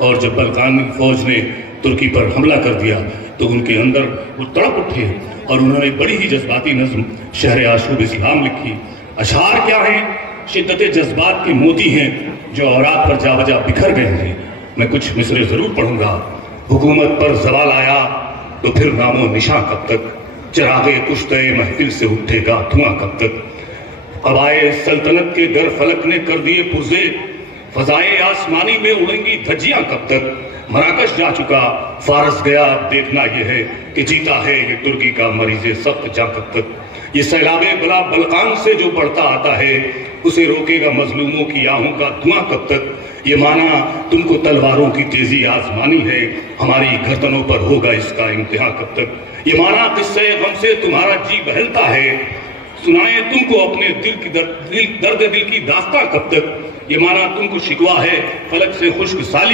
اور جب بلقانی فوج نے ترکی پر حملہ کر دیا تو ان کے اندر وہ تڑپ اٹھے اور انہوں نے بڑی ہی جذباتی نظم شہر آشوب اسلام لکھی۔ اشعار کیا ہیں؟ شدت جذبات کے موتی ہیں جو اورات پر جا بجا بکھر گئے ہیں۔ میں کچھ مصرے ضرور پڑھوں گا۔ حکومت پر زوال آیا تو پھر نام و نشاں کب تک؟ چراغ کشتہ محفل سے اٹھے گا دھواں کب تک؟ قبائے سلطنت کے در فلک نے کر دیے پرزے، فضائے آسمانی میں اڑیں گی دھجیاں کب تک؟ مراکش جا چکا فارس گیا، اب دیکھنا یہ ہے کہ جیتا ہے یہ ترکی کا مریض سخت جاں کب تک؟ یہ سیلاب بلا بلقان سے جو بڑھتا آتا ہے اسے روکے گا مظلوموں کی آہوں کا دھواں کب تک؟ یہ مانا تم کو تلواروں کی تیزی آزمانی ہے، ہماری گردنوں پر ہوگا اس کا امتحان کب تک؟ یہ مانا قصے غم سے تمہارا جی بہلتا ہے، سنائیں تم کو اپنے دل کی درد دل کی داستاں کب تک؟ یہ مانا تم کو شکوا ہے فلک سے خشک سالی